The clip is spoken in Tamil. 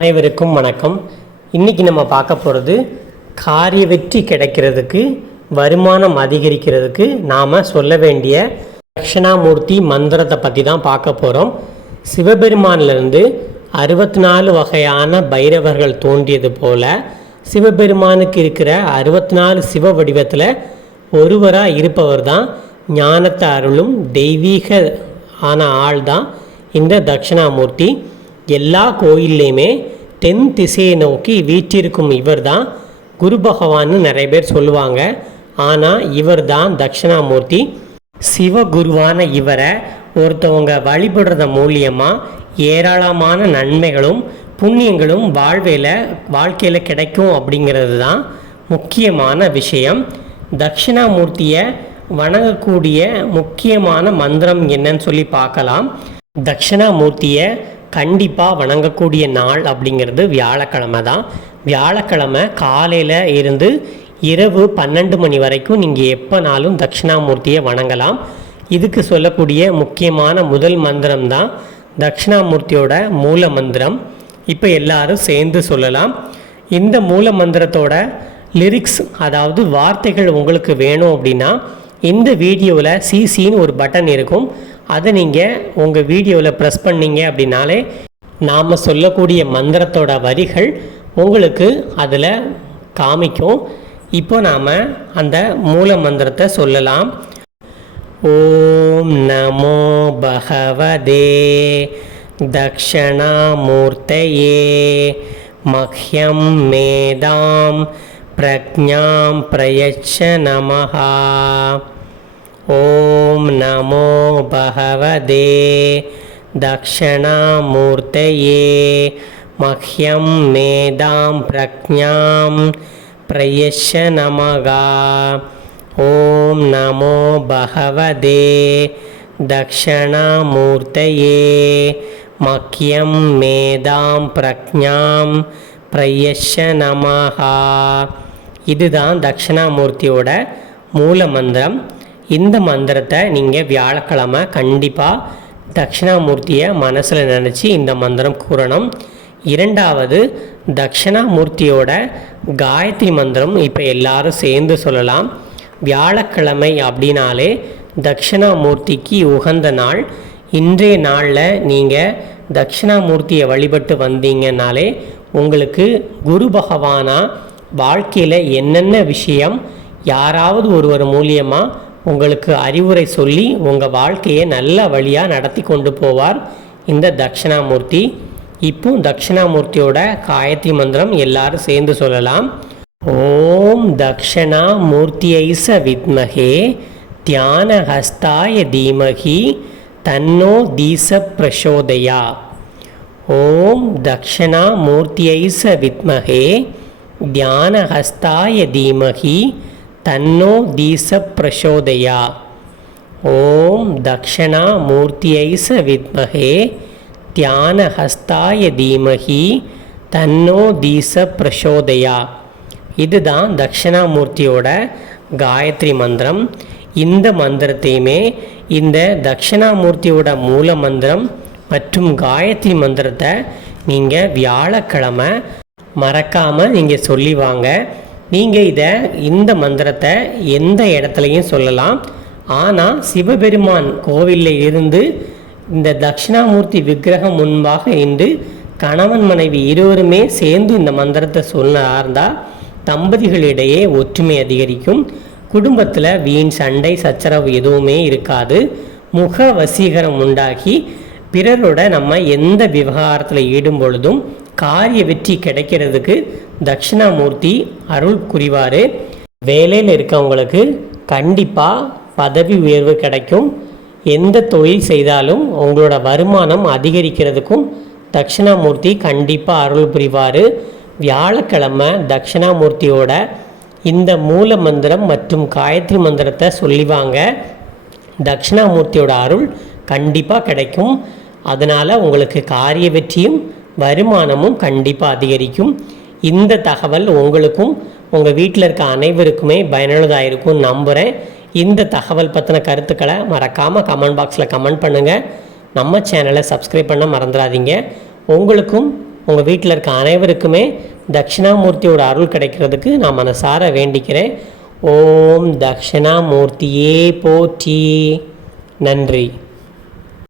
அனைவருக்கும் வணக்கம். இன்னைக்கு நம்ம பார்க்க போகிறது காரிய வெற்றி கிடைக்கிறதுக்கு வருமானம் அதிகரிக்கிறதுக்கு நாம் சொல்ல வேண்டிய தட்சிணாமூர்த்தி மந்திரத்தை பற்றி தான் பார்க்க போகிறோம் சிவபெருமானிலிருந்து அறுபத்தி நாலு வகையான பைரவர்கள் தோன்றியது போல சிவபெருமானுக்கு இருக்கிற அறுபத்தி நாலு சிவ வடிவத்தில் ஒருவராக இருப்பவர் தான் ஞானத்தை அருளும் தெய்வீக ஆன ஆள் தான் இந்த தட்சிணாமூர்த்தி. எல்லா கோயில்லையுமே தென் திசையை நோக்கி வீற்றிருக்கும் இவர் தான் குரு பகவான்னு நிறைய பேர் சொல்லுவாங்க. ஆனால் இவர் தான் தட்சிணாமூர்த்தி. சிவகுருவான இவரை ஒருத்தவங்க வழிபடுறத மூலியமாக ஏராளமான நன்மைகளும் புண்ணியங்களும் வாழ்வையில் வாழ்க்கையில் கிடைக்கும் அப்படிங்கிறது தான் முக்கியமான விஷயம். தட்சிணாமூர்த்தியை வணங்கக்கூடிய முக்கியமான மந்திரம் என்னன்னு சொல்லி பார்க்கலாம். தட்சிணாமூர்த்தியை கண்டிப்பாக வணங்கக்கூடிய நாள் அப்படிங்கிறது வியாழக்கிழமை தான். வியாழக்கிழமை காலையில் இருந்து இரவு பன்னெண்டு மணி வரைக்கும் நீங்கள் எப்போனாலும் தட்சிணாமூர்த்தியை வணங்கலாம். இதுக்கு சொல்லக்கூடிய முக்கியமான முதல் மந்திரம் தான் தட்சிணாமூர்த்தியோட மூல மந்திரம். இப்போ எல்லாரும் சேர்ந்து சொல்லலாம். இந்த மூல மந்திரத்தோட லிரிக்ஸ் அதாவது வார்த்தைகள் உங்களுக்கு வேணும் அப்படின்னா இந்த வீடியோவில் சிசின்னு ஒரு பட்டன் இருக்கும். அதை நீங்கள் உங்கள் வீடியோவில் ப்ரெஸ் பண்ணீங்க அப்படின்னாலே நாம் சொல்லக்கூடிய மந்திரத்தோட வரிகள் உங்களுக்கு அதில் காமிக்கும். இப்போ நாம் அந்த மூல மந்திரத்தை சொல்லலாம். ஓம் நமோ பகவதே தக்ஷணாமூர்த்தையே மஹ்யம் மேதாம் பிரஜாம் பிரயச்ச நமஹா. ஓம் நமோ பகவதே தக்ஷணாமூர்த்தயே மஹ்யம் மேதாம் பிரக்ஞாம் பிரயஷ நமகா ஓம் நமோ பகவதே தக்ஷணாமூர்த்தயே மக்கியம் மேதாம் பிரக்ஞாம் பிரயஷ நமகா இதுதான் தக்ஷணாமூர்த்தியோட மூல மந்திரம் இந்த மந்திரத்தை நீங்கள் வியாழக்கிழமை கண்டிப்பாக தட்சிணாமூர்த்தியை மனசில் நினச்சி இந்த மந்திரம் கூறணும். இரண்டாவது தட்சிணாமூர்த்தியோட காயத்ரி மந்திரம் இப்போ எல்லாரும் சேர்ந்து சொல்லலாம். வியாழக்கிழமை அப்படின்னாலே தட்சிணாமூர்த்திக்கு உகந்த நாள். இன்றைய நாளில் நீங்கள் தட்சிணாமூர்த்தியை வழிபட்டு வந்தீங்கன்னாலே உங்களுக்கு குரு பகவானா வாழ்க்கையில் என்னென்ன விஷயம் யாராவது ஒருவர் மூலியமாக உங்களுக்கு அறிவுரை சொல்லி உங்கள் வாழ்க்கையை நல்ல வழியாக நடத்தி கொண்டு போவார் இந்த தட்சிணாமூர்த்தி. இப்போ தட்சிணாமூர்த்தியோட காயத்ரி மந்திரம் எல்லாரும் சேர்ந்து சொல்லலாம். ஓம் தக்ஷணா மூர்த்தியைச வித்மகே தியானஹஸ்தாய தீமகி தன்னோ தீச பிரசோதயா ஓம் தக்ஷணாமூர்த்தியை மூர்த்தியைச வித்மகே தியானஹஸ்தாய தீமகி தன்னோ தீச பிரசோதயா ஓம் தக்ஷணாமூர்த்தியை ச வித்மகே தியானஹஸ்தாய தீமகி தன்னோ தீச பிரசோதயா இதுதான் தக்ஷணாமூர்த்தியோட காயத்ரி மந்திரம். இந்த மந்திரத்தையுமே இந்த தக்ஷணாமூர்த்தியோட மூல மந்திரம் மற்றும் காயத்ரி மந்திரத்தை நீங்கள் வியாழக்கிழமை மறக்காமல் நீங்கள் சொல்லி வாங்க. நீங்கள் இதை இந்த மந்திரத்தை எந்த இடத்துலையும் சொல்லலாம். ஆனால் சிவபெருமான் கோவிலில் இருந்து இந்த தட்சிணாமூர்த்தி விக்கிரகம் முன்பாக இன்று கணவன் மனைவி இருவருமே சேர்ந்து இந்த மந்திரத்தை சொல்ல ஆர்ந்தால் தம்பதிகளிடையே ஒற்றுமை அதிகரிக்கும். குடும்பத்தில் வீண் சண்டை சச்சரவு எதுவுமே இருக்காது. முக வசீகரம் உண்டாகி பிறரோட நம்ம எந்த விவகாரத்தில் ஈடும் பொழுதும் காரிய வெற்றி கிடைக்கிறதுக்கு தட்சிணாமூர்த்தி அருள் புரிவார். வேலையில் இருக்கவங்களுக்கு கண்டிப்பாக பதவி உயர்வு கிடைக்கும். எந்த தொழில் செய்தாலும் உங்களோட வருமானம் அதிகரிக்கிறதுக்கும் தட்சிணாமூர்த்தி கண்டிப்பாக அருள் புரிவார். வியாழக்கிழமை தட்சிணாமூர்த்தியோட இந்த மூல மந்திரம் மற்றும் காயத்ரி மந்திரத்தை சொல்லிவாங்க. தட்சிணாமூர்த்தியோட அருள் கண்டிப்பாக கிடைக்கும். அதனால் உங்களுக்கு காரிய வெற்றியும் வருமானமும் கண்டிப்பாக அதிகரிக்கும். இந்த தகவல் உங்களுக்கும் உங்கள் வீட்டில் இருக்க அனைவருக்குமே பயனுள்ளதாக இருக்கும் நம்புகிறேன் இந்த தகவல் பற்றின கருத்துக்களை மறக்காமல் கமெண்ட் பாக்ஸில் கமெண்ட் பண்ணுங்கள் நம்ம சேனலை சப்ஸ்கிரைப் பண்ண மறந்துடாதீங்க. உங்களுக்கும் உங்கள் வீட்டில் இருக்க அனைவருக்குமே தட்சிணாமூர்த்தியோட அருள் கிடைக்கிறதுக்கு நான் மனசார வேண்டிக்கிறேன். ஓம் தட்சிணாமூர்த்தியே போற்றி. நன்றி.